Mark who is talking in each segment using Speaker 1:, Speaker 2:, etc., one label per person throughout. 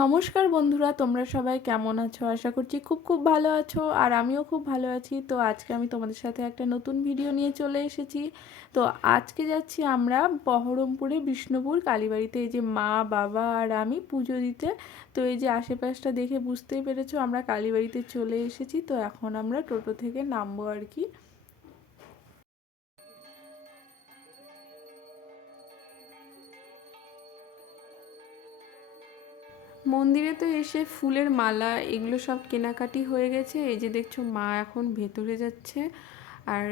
Speaker 1: নমস্কার বন্ধুরা, তোমরা সবাই কেমন আছো? আশা করছি খুব খুব ভালো আছো আর আমিও খুব ভালো আছি। তো আজকে আমি তোমাদের সাথে একটা নতুন ভিডিও নিয়ে চলে এসেছি। তো আজকে যাচ্ছি আমরা বহরমপুরে বিষ্ণুপুর কালীবাড়িতে। এই যে মা, বাবা আর আমি পুজো দিতে। তো এই যে আশেপাশটা দেখে বুঝতেই পেরেছ, আমরা কালীবাড়িতে চলে এসেছি। তো এখন আমরা টোটো থেকে নামবো আর কি। মন্দিরে তো এসে ফুলের মালা, এগুলো সব কেনাকাটি হয়ে গেছে। এই যে দেখছ, মা এখন ভেতরে যাচ্ছে। আর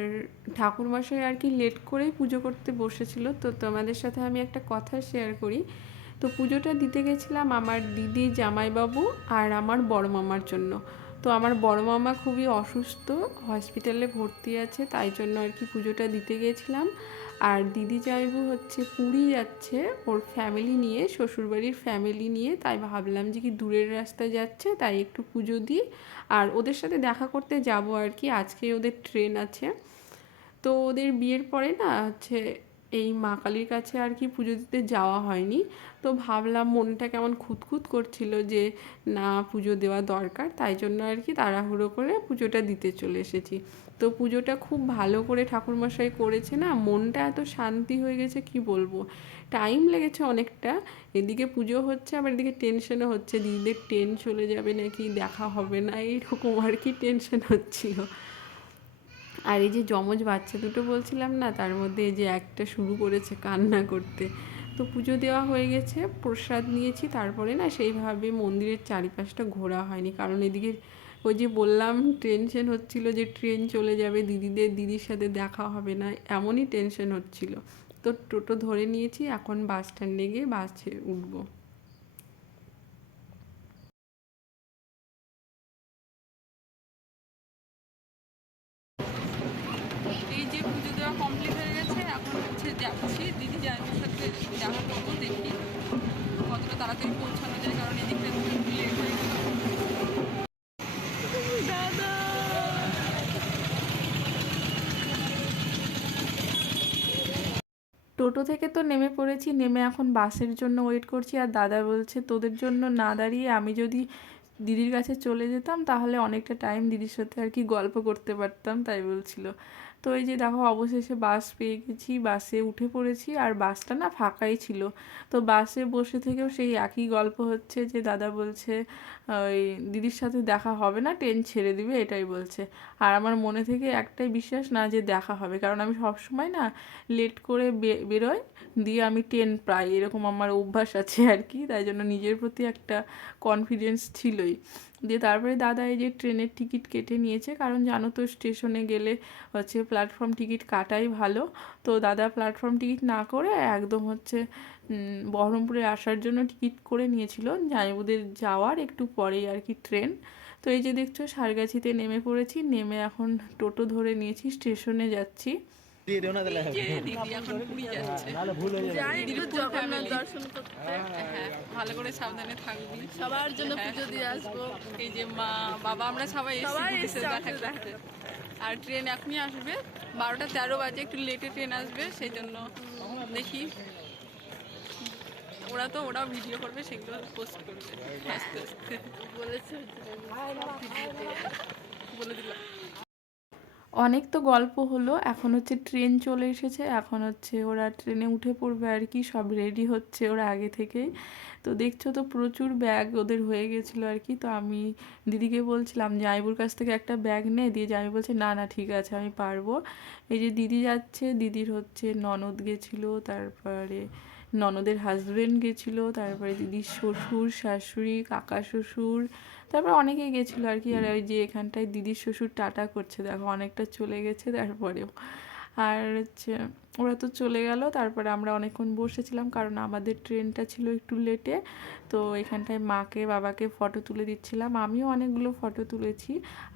Speaker 1: ঠাকুরমশাই আর কি লেট করেই পুজো করতে বসেছিল। তো তোমাদের সাথে আমি একটা কথা শেয়ার করি। তো পুজোটা দিতে গেছিলাম আমার দিদি, জামাইবাবু আর আমার বড় মামার জন্য। তো আমার বড় মামা খুবই অসুস্থ, হসপিটালে ভর্তি আছে, তাই জন্য আর কি পুজোটা দিতে গিয়েছিলাম আর দিদি জামাইবু হচ্ছে পুরী যাচ্ছে, ওর ফ্যামিলি নিয়ে, শ্বশুরবাড়ির ফ্যামিলি নিয়ে। তাই ভাবলাম যে কি দূরের রাস্তায় যাচ্ছে, তাই একটু পুজো দিই। আর ওদের সাথে দেখা করতে যাব আর কি, আজকে ওদের ট্রেন আছে। তো ওদের বিয়ের পরে না হচ্ছে এই মা কালীর কাছে আর কি পুজো দিতে যাওয়া হয়নি। তো ভাবলাম মনটা কেমন খুঁতখুত করছিল যে, না, পুজো দেওয়া দরকার। তাই জন্য আর কি তাড়াহুড়ো করে পুজোটা দিতে চলে এসেছি। তো পুজোটা খুব ভালো করে ঠাকুরমশাই করেছে না, মনটা এত শান্তি হয়ে গেছে, কি বলব? টাইম লেগেছে অনেকটা। এদিকে পুজো হচ্ছে, আবার এদিকে টেনশনও হচ্ছে। দিদিদের ট্রেন চলে যাবে নাকি, দেখা হবে না এইরকম আর কি টেনশন হচ্ছিল। আর এই যে যমজ বাচ্চা দুটো বলছিলাম না, তার মধ্যে এই যে একটা শুরু করেছে কান্না করতে। তো পুজো দেওয়া হয়ে গেছে, প্রসাদ নিয়েছি, তারপরে না সেইভাবে মন্দিরের চারিপাশটা ঘোরা হয়নি। কারণ এদিকে ওই যে বললাম, টেনশন হচ্ছিল যে ট্রেন চলে যাবে, দিদিদের দিদির সাথে দেখা হবে না, এমনই টেনশন হচ্ছিল। তো টোটো ধরে নিয়েছি, এখন বাস স্ট্যান্ডে গিয়ে বাসে উঠবো। তাড়াতাড়ি পৌঁছানো যায়, কারণ টোটো থেকে তো নেমে পড়েছি, নেমে এখন বাসের জন্য ওয়েট করছি, আর দাদা বলছে, তোদের জন্য না দাঁড়িয়ে আমি যদি দিদির কাছে চলে যেতাম, তাহলে অনেকটা টাইম দিদির সাথে আর কি গল্প করতে পারতাম, তাই বলছিল। তো এই যে দেখো, অবশেষে বাস পেয়ে গেছি, বাসে উঠে পড়েছি, আর বাসটা না ফাঁকাই ছিল। তো বাসে বসে থেকেও সেই একই গল্প হচ্ছে যে, দাদা বলছে ওই দিদির সাথে দেখা হবে না, ট্রেন ছেড়ে দিবে, এটাই বলছে। আর আমার মনে থেকে একটাই বিশ্বাস না যে দেখা হবে, কারণ আমি সবসময় না লেট করে বে- বেরোই, দিয়ে আমি ট্রেন প্রায়, এরকম আমার অভ্যাস আছে আর কি, তাই জন্য নিজের প্রতি একটা কনফিডেন্স ছিলই। দিয়ে তারপরে দাদা এই যে ট্রেনের টিকিট কেটে নিয়েছে। কারণ জানো তো স্টেশনে গেলে হচ্ছে প্ল্যাটফর্ম টিকিট কাটাই ভালো। তো দাদা প্ল্যাটফর্ম টিকিট না করে একদম হচ্ছে বহরমপুরে আসার জন্য টিকিট করে নিয়েছিল। জামাইবুদের যাওয়ার একটু পরেই আর কি ট্রেন। তো এই যে দেখছ, সারগাছিতে নেমে পড়েছি। নেমে এখন টোটো ধরে নিয়েছি, স্টেশনে যাচ্ছি।
Speaker 2: দিয়ে দিও না তাহলে।
Speaker 1: দিদি এখন পুরী যাচ্ছে।
Speaker 2: নাহলে ভুল হয়ে যাবে।
Speaker 1: হ্যাঁ ভালো করে সাবধানে থাকবি।
Speaker 3: সবার জন্য
Speaker 1: হ্যাঁ।
Speaker 3: পুজো দিয়ে আসব।
Speaker 1: এই যে মা বাবা আমরা সবাই করতে। আর ট্রেন এখনই আসবে। বারোটা তেরো বাজে একটু লেটে ট্রেন আসবে সেই জন্য দেখি। ওরা তো ওরা ভিডিও করবে সেগুলো পোস্ট করবে। আস্তে আস্তে।
Speaker 3: বলেছে
Speaker 1: বলে দিলাম। অনেক তো গল্প হলো, এখন হচ্ছে ট্রেন চলে এসেছে, এখন হচ্ছে ওরা ট্রেনে উঠে পড়বে আর কি, সব রেডি হচ্ছে ওরা আগে থেকেই। তো দেখছ তো প্রচুর ব্যাগ ওদের হয়ে গেছিল আর কি, তো আমি দিদিকে বলছিলাম যে জামাইবুর কাছ থেকে একটা ব্যাগ নে দিয়ে জামাই বলছে, না না, ঠিক আছে, আমি পারব। এই যে দিদি যাচ্ছে, দিদির হচ্ছে ননদ গেছিল, তারপরে ননদের হাজব্যান্ড গেছিল, তারপরে দিদির শ্বশুর, শাশুড়ি, কাকা শ্বশুর, তারপরে অনেকেই গেছিল আর কি। আর ওই যে এখানটায় দিদির শ্বশুর টাটা করছে, দেখো অনেকটা চলে গেছে, তারপরেও আর হচ্ছে ওরা তো চলে গেল তারপরে আমরা অনেকক্ষণ বসেছিলাম কারণ আমাদের ট্রেনটা ছিল একটু লেটে তো এখানটায় মাকে বাবাকে ফটো তুলে দিচ্ছিলাম। আমিও অনেকগুলো ফটো তুলেছি।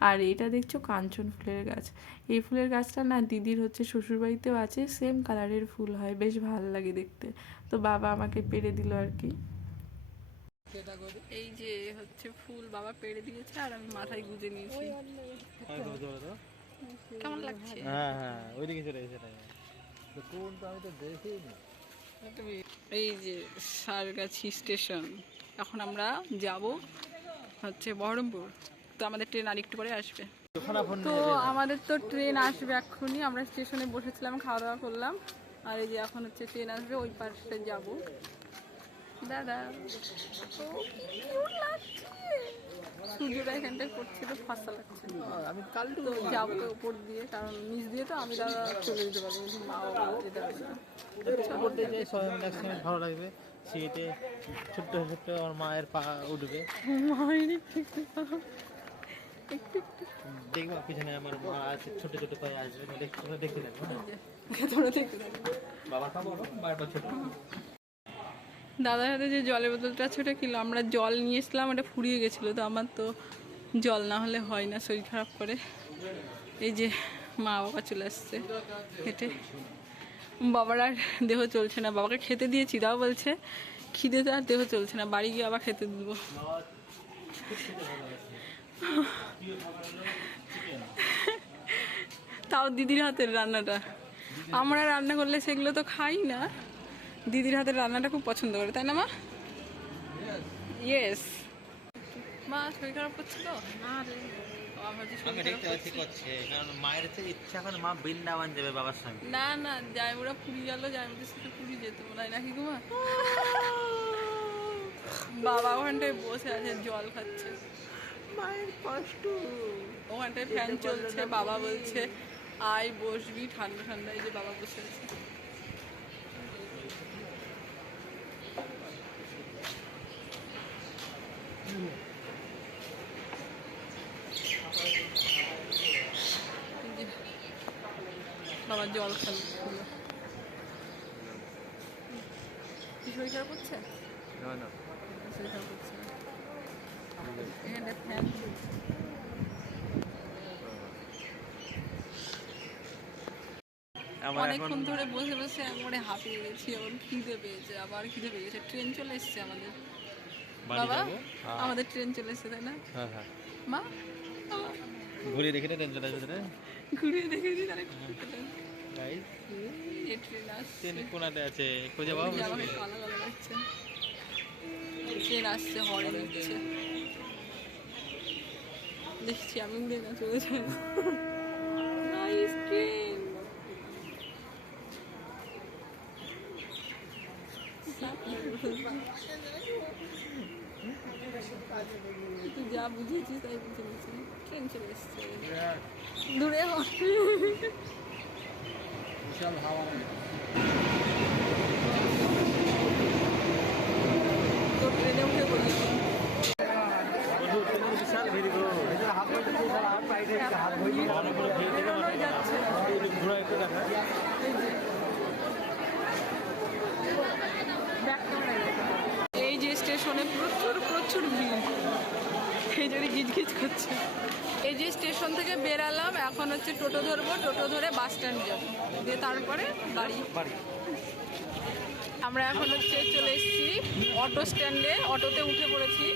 Speaker 1: আর এটা দেখছ কাঞ্চন ফুলের গাছ। এই ফুলের গাছটা না দিদির হচ্ছে শ্বশুরবাড়িতেও আছে সেম কালারের ফুল হয়। বেশ ভালো লাগে দেখতে। তো বাবা আমাকে পেরে দিল আর কি। এই যে হচ্ছে ফুল বাবা পেড়ে দিয়েছে আর আমি মাথায় গুজে নিয়েছি। কেমন লাগছে?
Speaker 2: হ্যাঁ হ্যাঁ ওইদিকে চলে গেছে সেটাই। তো আমি তো দেখিনি।
Speaker 1: এই যে সারগাছি স্টেশন
Speaker 3: এখন আমরা যাব হচ্ছে বহরমপুর। তো আমাদের ট্রেন আর একটু পরে আসবে। তো আমাদের তো ট্রেন আসবে এক্ষুনি আমরা স্টেশনে বসেছিলাম খাওয়া দাওয়া করলাম। আর এই যে এখন হচ্ছে ট্রেন আসবে ওই পাশে যাব। দাদা লাগছে। সূর্যটা এখানটায় পড়ছিল ফাঁসা লাগছে।
Speaker 2: আমি কাল
Speaker 3: তো যাব তো উপর দিয়ে কারণ নিচ দিয়ে তো আমি দাদা চলে যেতে পারব কিন্তু মা বাবা যেতে পারবে না।
Speaker 2: করতে যাই সবাই মিলে ভালো লাগবে সিটে ছোট্ট ছোট্ট আমার মায়ের পা উঠবে।
Speaker 3: মায়েরই ঠিক
Speaker 2: দেখবা পিছনে আমার মা আছে ছোট ছোট পায়ে আসবে দেখতে থাকব। বাবাটা বড় বাবাটা ছোট।
Speaker 3: দাদার হাতে যে জলের বোতলটা ছোটো কিলো আমরা জল নিয়ে এসলাম ওটা ফুরিয়ে গেছিল, তো আমার তো জল না হলে হয় না, শরীর খারাপ করে। এই যে মা বাবা চলে আসছে হেঁটে। বাবার আর দেহ চলছে না, বাবাকে খেতে দিয়েছি, তাও বলছে, খিদে তো আর দেহ চলছে না, বাড়ি গিয়ে আবার খেতে দেবো। তাও দিদির হাতের রান্নাটা। আমরা রান্না করলে সেগুলো তো খাই না। দিদির হাতের রান্নাটা খুব পছন্দ করে তাই না মা? ইয়েস মা শরীর খারাপ করছে তো? না রে। না না জায়মুরা পুরী গেল জায়মুদের সাথে পুরী যেত তাই নাকি গো মা? বাবা ওখানটায় বসে আছে জল খাচ্ছে।
Speaker 2: মায়ের কষ্ট।
Speaker 3: ওখানটায় ফ্যান চলছে বাবা বলছে আয় বসবি ঠান্ডা ঠান্ডা এই যে বাবা বসে আছে এই যে বাবা জল খাল কি শরীর খারাপ হচ্ছে?
Speaker 2: না না।
Speaker 3: শরীর খারাপ হচ্ছে এখানে ফ্যান চলছে
Speaker 2: আমার এখন
Speaker 3: অনেকক্ষণ ধরে বসে বসে একবারে হাঁপিয়ে গেছি আবার খিদে পেয়েছে আবার খিদে পেয়েছে ট্রেন চলে এসছে আমাদের। বাবা
Speaker 2: হ্যাঁ।
Speaker 3: আমাদের ট্রেন চলে এসছে তাই না?
Speaker 2: হ্যাঁ হ্যাঁ।
Speaker 3: মা?
Speaker 2: ঘুরে দেখে ট্রেন চলে আসবে
Speaker 3: তাহলে
Speaker 2: গাইস
Speaker 3: এই ট্রেন আসছে।
Speaker 2: ট্রেন কোনাতে আছে? খুঁজে পাবো?
Speaker 3: আমাকে কালো কালো লাগছে। ট্রেন আসছে হর্ন দিচ্ছে। দেখছি আমি উড়ে না চলে যাই নাইস ট্রেন তুই যা বুঝেছিস তাই বুঝে নিয়েছি। ট্রেন চলে এসছে? দূরে হয়
Speaker 2: বিশাল হাওয়া
Speaker 3: তো ট্রেনে উঠে পড়ি
Speaker 2: বিশাল ভিড় গো অনেক বড় ভিড় থেকে
Speaker 3: বেরোনোই যাচ্ছে না।
Speaker 2: ঘোরা একটু দেখা
Speaker 3: এই যে স্টেশনে প্রচুর প্রচুর ভিড় জন্য করছে এই যে স্টেশন থেকে বেরালাম এখন হচ্ছে টোটো ধরবো টোটো ধরে বাস স্ট্যান্ড যাব। দিয়ে তারপরে বাড়ি।
Speaker 2: বাড়ি।
Speaker 3: আমরা এখন হচ্ছে চলে এসেছি অটো স্ট্যান্ডে। অটোতে উঠে পড়েছি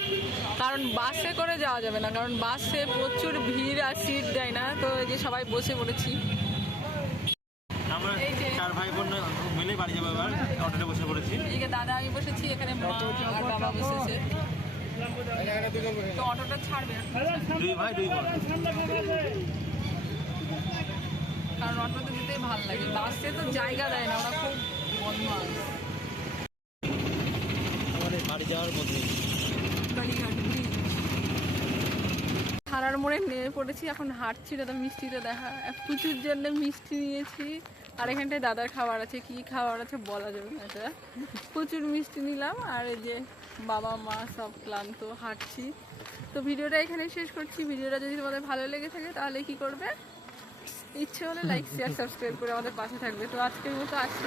Speaker 3: কারণ বাসে করে যাওয়া যাবে না কারণ বাসে প্রচুর ভিড় আর সিট দেয় না। তো এই যে সবাই বসে পড়েছি।
Speaker 2: আমরা
Speaker 3: এই
Speaker 2: চার ভাই বোন মিলে বাড়ি যাব এবার অটোতে বসে পড়েছি।
Speaker 3: এদিকে দাদা আমি বসেছি এখানে মা আর বাবা বসেছে। তো অটোটা ছাড়বে।
Speaker 2: দুই ভাই দুই বোন।
Speaker 3: কারণ অটোতে যেতেই ভালো লাগে। বাসে তো জায়গা দেয় না ওরা খুব বদমাস
Speaker 2: আমাদের বাড়ি যাওয়ার মধ্যে
Speaker 3: হারার মোড়ে নেমে পড়েছি এখন হাঁটছি দাদা মিষ্টিটা দেখা। প্রচুর জন্য মিষ্টি নিয়েছি। আর এখানটায় দাদার খাবার আছে, কি খাবার আছে বলা যাবে না এটা। প্রচুর মিষ্টি নিলাম, আর এই যে বাবা, মা সব ক্লান্ত, হাঁটছি। তো ভিডিওটা এখানে শেষ করছি। ভিডিওটা যদি তোমাদের ভালো লেগে থাকে, তাহলে কি করবে? ইচ্ছে হলে লাইক শেয়ার সাবস্ক্রাইব করে আমাদের পাশে থাকবে। তো আজকের মতো আজকে